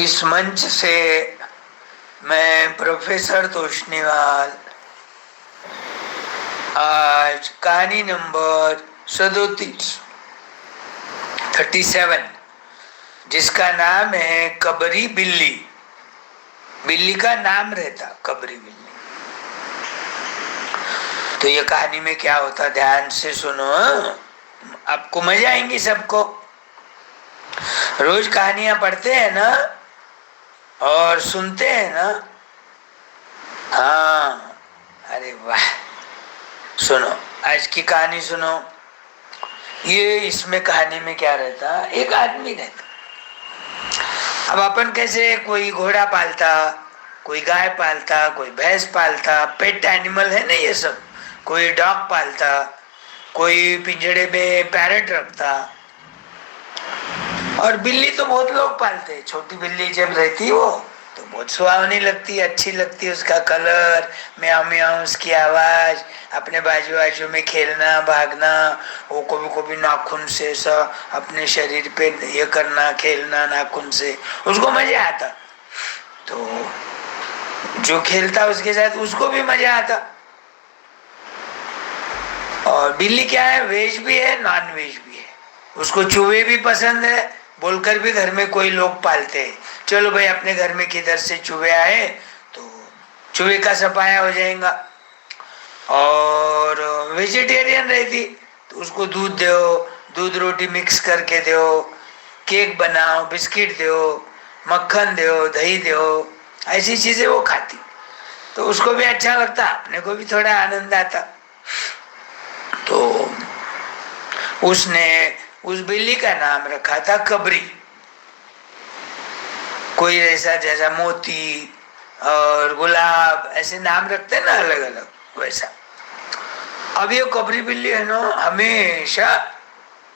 इस मंच से मैं प्रोफेसर तोष्णीवाल आज कहानी नंबर 37 जिसका नाम है कबरी बिल्ली। बिल्ली का नाम रहता कबरी बिल्ली। तो ये कहानी में क्या होता, ध्यान से सुनो, आपको मजा आएंगी सबको। रोज कहानियां पढ़ते हैं ना और सुनते हैं ना। हाँ, अरे वाह, सुनो आज की कहानी सुनो। ये इसमें कहानी में क्या रहता, एक आदमी रहता। अब अपन कैसे कोई घोड़ा पालता, कोई गाय पालता, कोई भैंस पालता, पेट एनिमल है ना ये सब। कोई डॉग पालता, कोई पिंजड़े में पैरट रखता। और बिल्ली तो बहुत लोग पालते हैं। छोटी बिल्ली जब रहती है वो तो बहुत सुहावनी लगती है, अच्छी लगती है। उसका कलर, म्याऊं म्याऊं उसकी आवाज, अपने बाजू बाजू में खेलना भागना, वो कभी कभी नाखून से ऐसा अपने शरीर पे ये करना, खेलना नाखून से, उसको मजा आता। तो जो खेलता उसके साथ उसको भी मजा आता। और बिल्ली क्या है, वेज भी है नॉन वेज भी है। उसको चूहे भी पसंद है बोलकर भी घर में कोई लोग पालते हैं। चलो भाई अपने घर में किधर से चूहे आए तो चूहे का सफाया हो जाएगा। और वेजिटेरियन रहती तो उसको दूध दो, दूध रोटी मिक्स करके दो, केक बनाओ, बिस्किट दो, मक्खन दो, दही दो, ऐसी चीजें वो खाती। तो उसको भी अच्छा लगता, अपने को भी थोड़ा आनंद आता। तो उसने उस बिल्ली का नाम रखा था कबरी। कोई ऐसा जैसा मोती और गुलाब ऐसे नाम रखते हैं ना अलग अलग, वैसा। अब ये कबरी बिल्ली है ना, हमेशा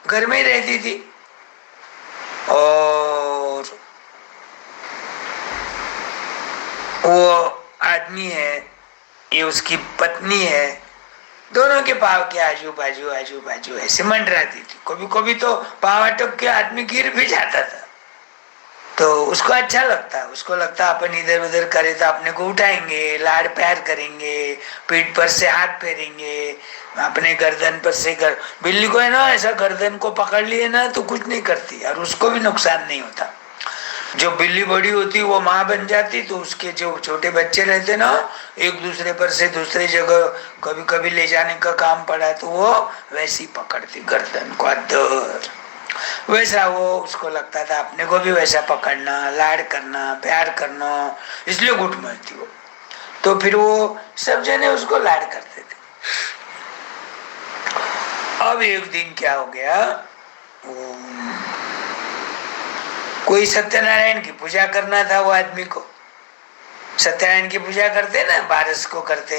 घर में ही रहती थी। और वो आदमी है, ये उसकी पत्नी है, दोनों के पाँव के आजू बाजू ऐसे मंडराती थी। कभी कभी तो पाँव अटक के आदमी गिर भी जाता था। तो उसको अच्छा लगता, उसको लगता अपन इधर उधर करे तो अपने को उठाएंगे, लाड़ प्यार करेंगे, पीठ पर से हाथ फेरेंगे, अपने गर्दन पर से कर। बिल्ली को है ना ऐसा गर्दन को पकड़ लिए ना तो कुछ नहीं करती और उसको भी नुकसान नहीं होता। जो बिल्ली बड़ी होती वो माँ बन जाती तो उसके जो छोटे बच्चे रहते ना, एक दूसरे पर से दूसरी जगह कभी कभी ले जाने का काम पड़ा तो वो वैसी पकड़ती गर्दन को अद्धर। वैसा वो उसको लगता था अपने को भी वैसा पकड़ना, लाड करना, प्यार करना, इसलिए घुट मारती वो। तो फिर वो सब जने उसको लाड करते थे। अब एक दिन क्या हो गया, कोई सत्यनारायण की पूजा करना था वो आदमी को। सत्यनारायण की पूजा करते ना, बारस को करते।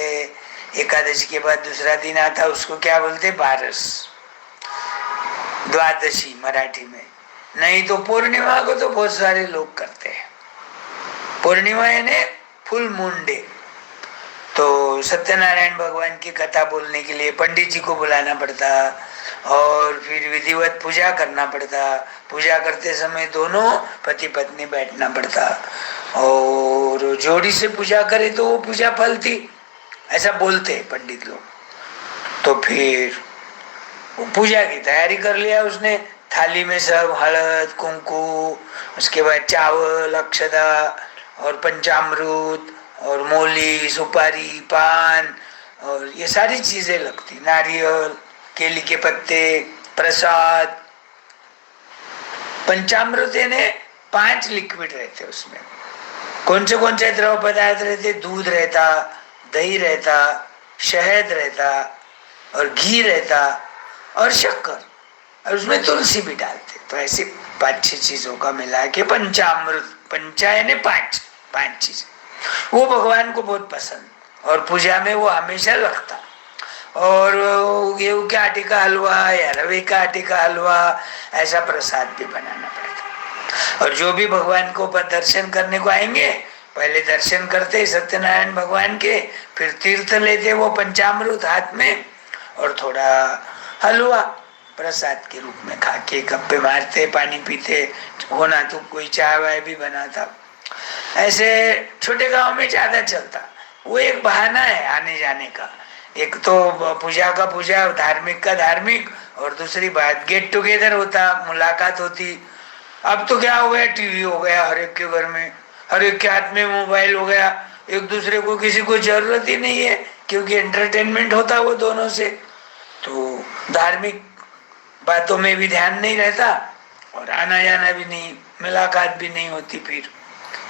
एकादशी के बाद दूसरा दिन आता उसको क्या बोलते, बारस, द्वादशी मराठी में। नहीं तो पूर्णिमा को तो बहुत सारे लोग करते हैं। पूर्णिमा यानी फुल मून डे। तो सत्यनारायण भगवान की कथा बोलने के लिए पंडित जी को बुलाना पड़ता और फिर विधिवत पूजा करना पड़ता। पूजा करते समय दोनों पति पत्नी बैठना पड़ता और जोड़ी से पूजा करे तो वो पूजा फलती, ऐसा बोलते हैं पंडित लोग। तो फिर पूजा की तैयारी कर लिया उसने। थाली में सब हळद कुंकू, उसके बाद चावल, अक्षता और पंचामृत और मूली, सुपारी, पान और ये सारी चीजें लगती, नारियल, केली के पत्ते, प्रसाद। पंचामृत यानी 5 लिक्विड रहते उसमें। कौन से द्रव पदार्थ रहते, दूध रहता, दही रहता, शहद रहता और घी रहता और शक्कर, और उसमें तुलसी भी डालते। तो ऐसे 5-6 चीजों का मिला के पंचामृत, पंचा यानी 5 चीज, वो भगवान को बहुत पसंद और पूजा में वो हमेशा लगता। और गेहूं के आटे का हलवा या रवे का आटे का हलवा, ऐसा प्रसाद भी बनाना पड़ता। और जो भी भगवान को दर्शन करने को आएंगे पहले दर्शन करते सत्यनारायण भगवान के, फिर तीर्थ लेते वो पंचामृत हाथ में और थोड़ा हलवा। प्रसाद के रूप में खा के गप्पे मारते, पानी पीते, होना तो कोई चाय वाय भी बनाता। ऐसे छोटे गांव में ज्यादा चलता। वो एक बहाना है आने जाने का। एक तो पूजा का पूजा, धार्मिक का धार्मिक, और दूसरी बात गेट टुगेदर होता, मुलाकात होती। अब तो क्या हो गया, टीवी हो गया हर एक के घर में, हर एक के हाथ में मोबाइल हो गया, एक दूसरे को किसी को जरूरत ही नहीं है, क्योंकि एंटरटेनमेंट होता वो दोनों से। तो धार्मिक बातों में भी ध्यान नहीं रहता और आना जाना भी नहीं, मुलाकात भी नहीं होती। फिर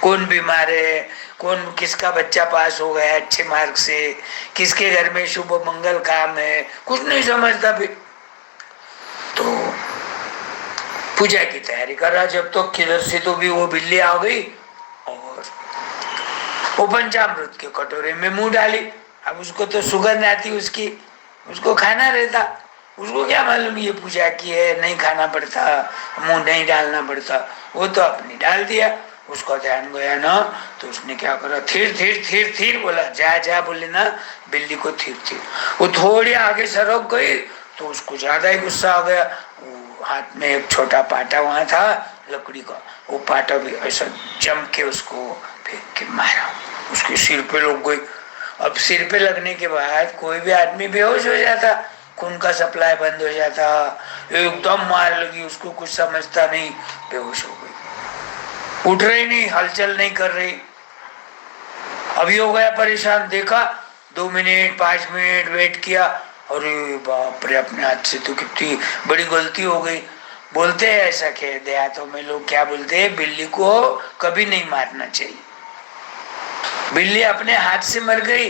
कौन बीमार है, कौन किसका बच्चा पास हो गया अच्छे मार्क से, किसके घर में शुभ मंगल काम है, कुछ नहीं समझता। फिर तो पूजा की तैयारी कर रहा, जब तो किधर से तो भी वो बिल्ली आ गई और वो पंचामृत के कटोरे में मुंह डाली। अब उसको तो सुगंध आती उसकी, उसको खाना रहता। उसको क्या मालूम ये पूजा की है, नहीं खाना पड़ता, मुंह नहीं डालना पड़ता। वो तो अपनी डाल दिया, उसका ध्यान गया ना, तो उसने क्या करा, थिर थिर थिर थिर बोला, जा जा बोले ना बिल्ली को, थिर थिर। वो थोड़ी आगे सरक गई तो उसको ज्यादा ही गुस्सा आ गया। वो हाथ में एक छोटा पाटा वहां था लकड़ी का, वो पाटा भी ऐसा जम के उसको फेंक के मारा, उसके सिर पे लग गई। अब सिर पे लगने के बाद कोई भी आदमी बेहोश हो जाता, खून का सप्लाई बंद हो जाता, एकदम मार लगी उसको, कुछ समझता नहीं, बेहोश हो गई, उठ रही नहीं, हलचल नहीं कर रही। अभी हो गया परेशान, देखा 2 मिनट 5 मिनट वेट किया, अरे बाप रे, अपने हाथ से तो कितनी बड़ी गलती हो गई। बोलते हैं ऐसा के देहातों में लोग क्या बोलते हैं, बिल्ली को कभी नहीं मारना चाहिए। बिल्ली अपने हाथ से मर गई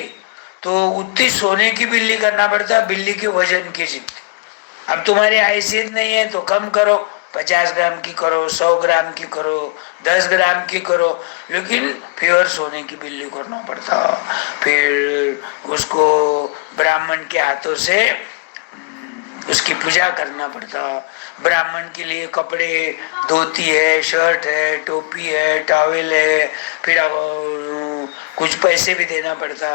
तो उतनी सोने की बिल्ली करना पड़ता, बिल्ली के वजन की जितनी। अब तुम्हारी हैसियत नहीं है तो कम करो, 50 ग्राम की करो, 100 ग्राम की करो, 10 ग्राम की करो, लेकिन प्योर सोने की बिल्ली करना पड़ता। फिर उसको ब्राह्मण के हाथों से उसकी पूजा करना पड़ता। ब्राह्मण के लिए कपड़े, धोती है, शर्ट है, टोपी है, टॉवेल है, फिर कुछ पैसे भी देना पड़ता।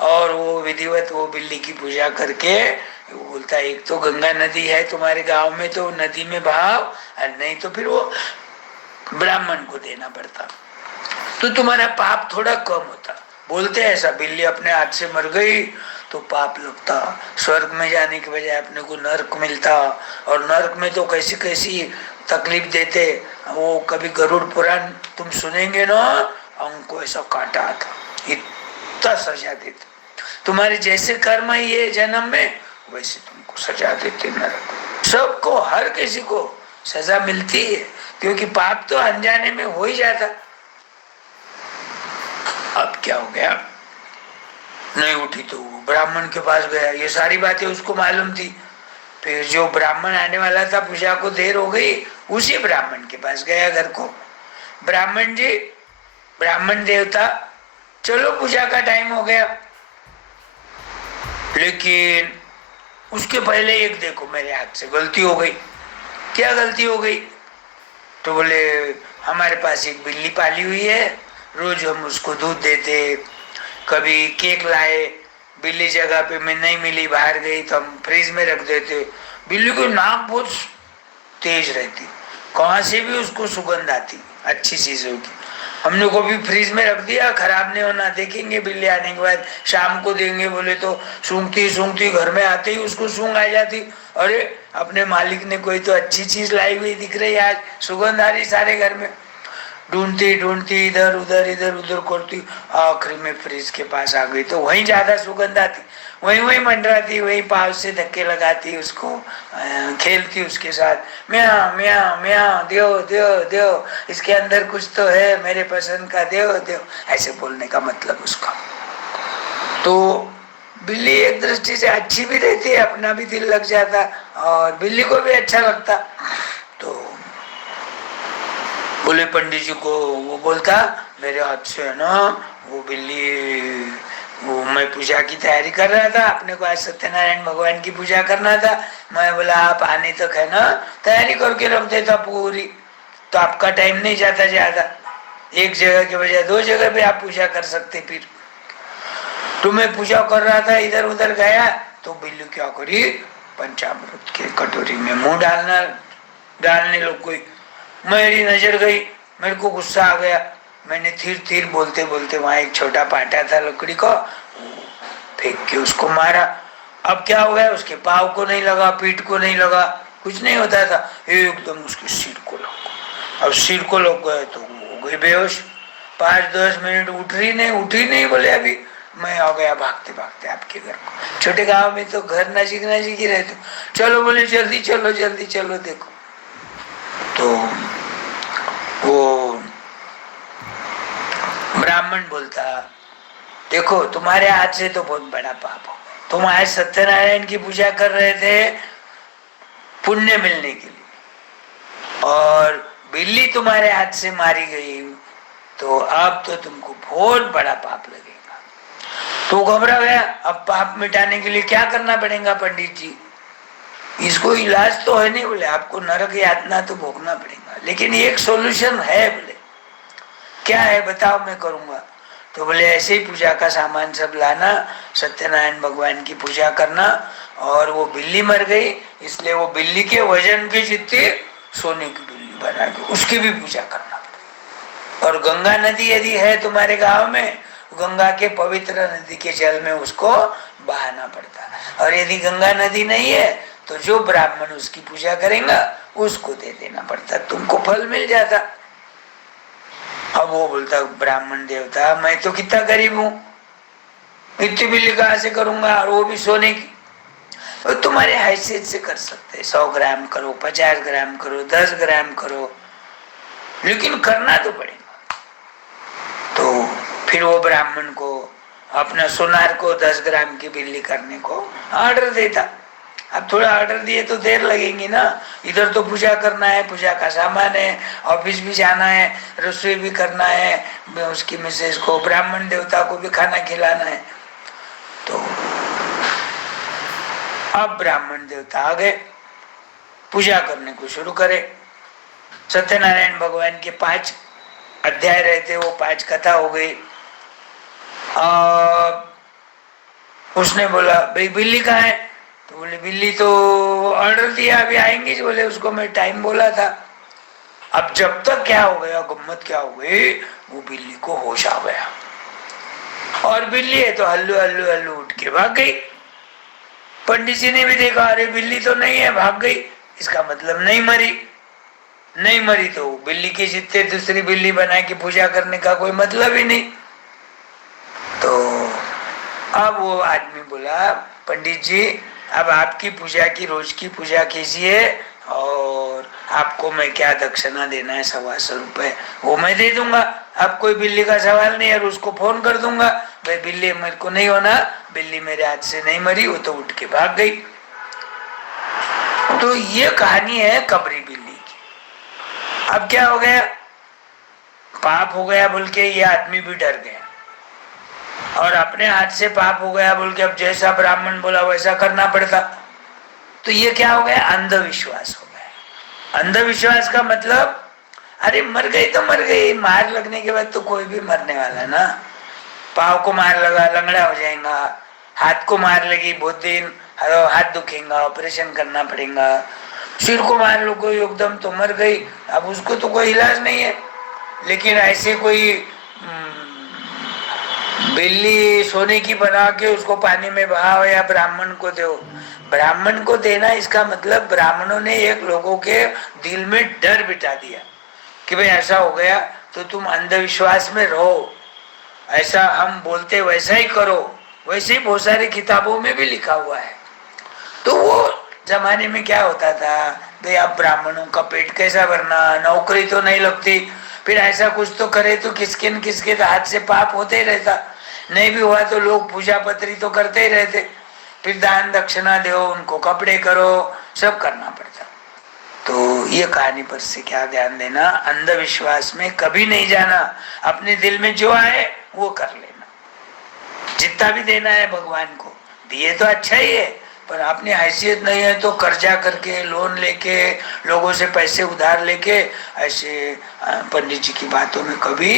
और वो विधिवत वो बिल्ली की पूजा करके वो बोलता, एक तो गंगा नदी है तुम्हारे गांव में तो नदी में बहाव, और नहीं तो फिर वो ब्राह्मण को देना पड़ता, तो तुम्हारा पाप थोड़ा कम होता। बोलते हैं ऐसा, बिल्ली अपने हाथ से मर गई तो पाप लगता, स्वर्ग में जाने के बजाय अपने को नर्क मिलता। और नर्क में तो कैसी कैसी तकलीफ देते, वो कभी गरुड़ पुराण तुम सुनेंगे ना, हमको ऐसा काटा था, इतना सजा देते। तुम्हारे जैसे कर्म है ये जन्म में, वैसे तुमको सजा देते नरक। सबको, हर किसी को सजा मिलती है, क्योंकि पाप तो अनजाने में हो ही जाता। अब क्या हो गया, नहीं उठी तो ब्राह्मण के पास गया, ये सारी बातें उसको मालूम थी। फिर जो ब्राह्मण आने वाला था, पूजा को देर हो गई, उसी ब्राह्मण के पास गया घर को। ब्राह्मण जी, ब्राह्मण देवता, चलो पूजा का टाइम हो गया, लेकिन उसके पहले एक देखो मेरे हाथ से गलती हो गई। क्या गलती हो गई? तो बोले हमारे पास एक बिल्ली पाली हुई है, रोज हम उसको दूध देते, कभी केक लाए, बिल्ली जगह पे में नहीं मिली, बाहर गई तो हम फ्रिज में रख देते। बिल्ली की नाक बहुत तेज रहती, कहाँ से भी उसको सुगंध आती अच्छी चीजों की। हमने को भी फ्रिज में रख दिया, खराब नहीं होना, देखेंगे बिल्ली आने के बाद, शाम को देंगे बोले तो सूंघती सूंघती घर में आते ही उसको सूंघ आ जाती। अरे अपने मालिक ने कोई तो अच्छी चीज लाई हुई दिख रही, आज सुगंध आ रही सारे घर में। ढूंढती ढूंढती इधर उधर करती, आखिरी में फ्रिज के पास आ गई तो वहीं ज्यादा सुगंध आती, वहीं मंडराती, वहीं पाव से धक्के लगाती, उसको खेलती उसके साथ, म्याँ म्याँ म्याँ, देओ देओ देओ, इसके अंदर कुछ तो है मेरे पसंद का, देओ देओ, ऐसे बोलने का मतलब उसका। तो बिल्ली एक दृष्टि से अच्छी भी रहती है, अपना भी दिल लग जाता और बिल्ली को भी अच्छा लगता। तो बोले पंडित जी को, वो बोलता मेरे हाथ से है ना वो बिल्ली, वो मैं पूजा की तैयारी कर रहा था, अपने को आज सत्यनारायण भगवान की पूजा करना था, मैं बोला आप आने तक है ना तैयारी करके रख देता पूरी, तो आपका टाइम नहीं जाता ज्यादा, एक जगह के बजाय 2 जगह पे आप पूजा कर सकते। फिर तो मैं पूजा कर रहा था, इधर उधर गया तो बिल्ली क्या करी, पंचामृत के कटोरी में मुंह डालने लोग कोई, मेरी नजर गई, मेरे को गुस्सा आ गया, मैंने धीर धीर बोलते बोलते वहां एक छोटा पाटा था लकड़ी का, फेंक के उसको मारा। अब क्या हो गया, उसके पाँव को नहीं लगा, पीठ को नहीं लगा, कुछ नहीं होता था, एकदम उसके सिर को लग। अब सिर को लग गए तो हो गई बेहोश। 5-10 मिनट उठी नहीं, बोले अभी मैं आ गया भागते भागते आपके घर को। छोटे गांव में तो घर नजीक नजीक ही रहते, चलो बोले जल्दी चलो देखो। तो वो ब्राह्मण बोलता, देखो तुम्हारे हाथ से तो बहुत बड़ा पाप हो, तुम आज सत्यनारायण की पूजा कर रहे थे पुण्य मिलने के लिए, और बिल्ली तुम्हारे हाथ से मारी गई, तो अब तो तुमको बहुत बड़ा पाप लगेगा। तो घबरा गया, अब पाप मिटाने के लिए क्या करना पड़ेगा पंडित जी? इसको इलाज तो है नहीं, बोले आपको नरक यातना तो भोगना पड़ेगा, लेकिन एक सॉल्यूशन है। बोले क्या है बताओ, मैं करूंगा। तो बोले ऐसे ही पूजा का सामान सब लाना, सत्यनारायण भगवान की पूजा करना, और वो बिल्ली मर गई इसलिए वो बिल्ली के वजन के जितने सोने की बिल्ली बना के उसकी भी पूजा करना पड़ेगा। और गंगा नदी यदि है तुम्हारे गांव में, गंगा के पवित्र नदी के जल में उसको बहाना पड़ता है, और यदि गंगा नदी नहीं है तो जो ब्राह्मण उसकी पूजा करेगा उसको दे देना पड़ता, तुमको फल मिल जाता। अब वो बोलता ब्राह्मण देवता, मैं तो कितना गरीब हूं, इतनी बिल्ली कहां से करूंगा, और वो भी सोने की। तो तुम्हारे हैसियत से कर सकते, 100 ग्राम करो, 50 ग्राम करो, 10 ग्राम करो, लेकिन करना तो पड़ेगा। तो फिर वो ब्राह्मण को अपना सोनार को 10 ग्राम की बिल्ली करने को ऑर्डर देता। अब थोड़ा ऑर्डर दिए तो देर लगेगी ना, इधर तो पूजा करना है, पूजा का सामान है, ऑफिस भी जाना है, रसोई भी करना है, उसकी मिसेज को, ब्राह्मण देवता को भी खाना खिलाना है। तो अब ब्राह्मण देवता आ गए, पूजा करने को शुरू करे। सत्यनारायण भगवान के 5 अध्याय रहते, वो 5 कथा हो गई। उसने बोला भाई बिल्ली कहाँ है? तो बोले बिल्ली तो ऑर्डर दिया, अभी आएंगे। बोले उसको मैं टाइम बोला था। अब जब तक क्या हो गया, गम्मत क्या हो गई, वो बिल्ली को होश आ गया, और बिल्ली है तो हल्लू हल्लू हल्लू उठ के भाग गई। पंडित जी ने भी देखा, अरे बिल्ली तो नहीं है, भाग गई, इसका मतलब नहीं मरी तो बिल्ली के जितने दूसरी बिल्ली बना के पूजा करने का कोई मतलब ही नहीं। तो अब वो आदमी बोला पंडित जी अब आपकी पूजा की, रोज की पूजा कीजिए, और आपको मैं क्या दक्षिणा देना है 125 रुपए वो मैं दे दूंगा। अब कोई बिल्ली का सवाल नहीं है, उसको फोन कर दूंगा, भाई बिल्ली मेरे को नहीं होना, बिल्ली मेरे हाथ से नहीं मरी, वो तो उठ के भाग गई। तो ये कहानी है कबरी बिल्ली की। अब क्या हो गया, पाप हो गया बोल के ये आदमी भी डर गया, और अपने हाथ से पाप हो गया बोल के अब जैसा ब्राह्मण बोला वैसा करना पड़ता। तो ये क्या हो गया, अंधविश्वास हो गया। अंधविश्वास का मतलब, अरे मर गई तो मर गई, मार लगने के बाद तो कोई भी मरने वाला है ना। पाँव को मार लगा लंगड़ा हो जाएगा, हाथ को मार लगी बहुत दिन हाथ दुखेगा, ऑपरेशन करना पड़ेगा, सिर को मार लो कोई एकदम तो मर गई, अब उसको तो कोई इलाज नहीं है। लेकिन ऐसे कोई बिल्ली सोने की बना के उसको पानी में बहाओ या ब्राह्मण को दो, ब्राह्मण को देना इसका मतलब ब्राह्मणों ने एक लोगों के दिल में डर बिठा दिया कि भाई ऐसा हो गया तो तुम अंधविश्वास में रहो, ऐसा हम बोलते वैसा ही करो। वैसे ही बहुत सारी किताबों में भी लिखा हुआ है। तो वो जमाने में क्या होता था, भाई अब ब्राह्मणों का पेट कैसा भरना, नौकरी तो नहीं लगती, फिर ऐसा कुछ तो करे तो किसके न किसके हाथ से पाप होते ही रहता, नहीं भी हुआ तो लोग पूजा पत्री तो करते ही रहते, फिर दान दक्षिणा दो, उनको कपड़े करो, सब करना पड़ता। तो ये कहानी पर से क्या ध्यान देना, अंधविश्वास में कभी नहीं जाना, अपने दिल में जो आए वो कर लेना, जितना भी देना है भगवान को दिए तो अच्छा ही है, पर अपनी हैसियत नहीं है तो कर्जा करके, लोन लेके, लोगों से पैसे उधार लेके ऐसे पंडित जी की बातों में कभी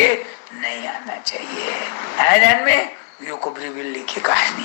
नहीं आना चाहिए। ध्यान में यो कबरी बिल्ली की कहानी।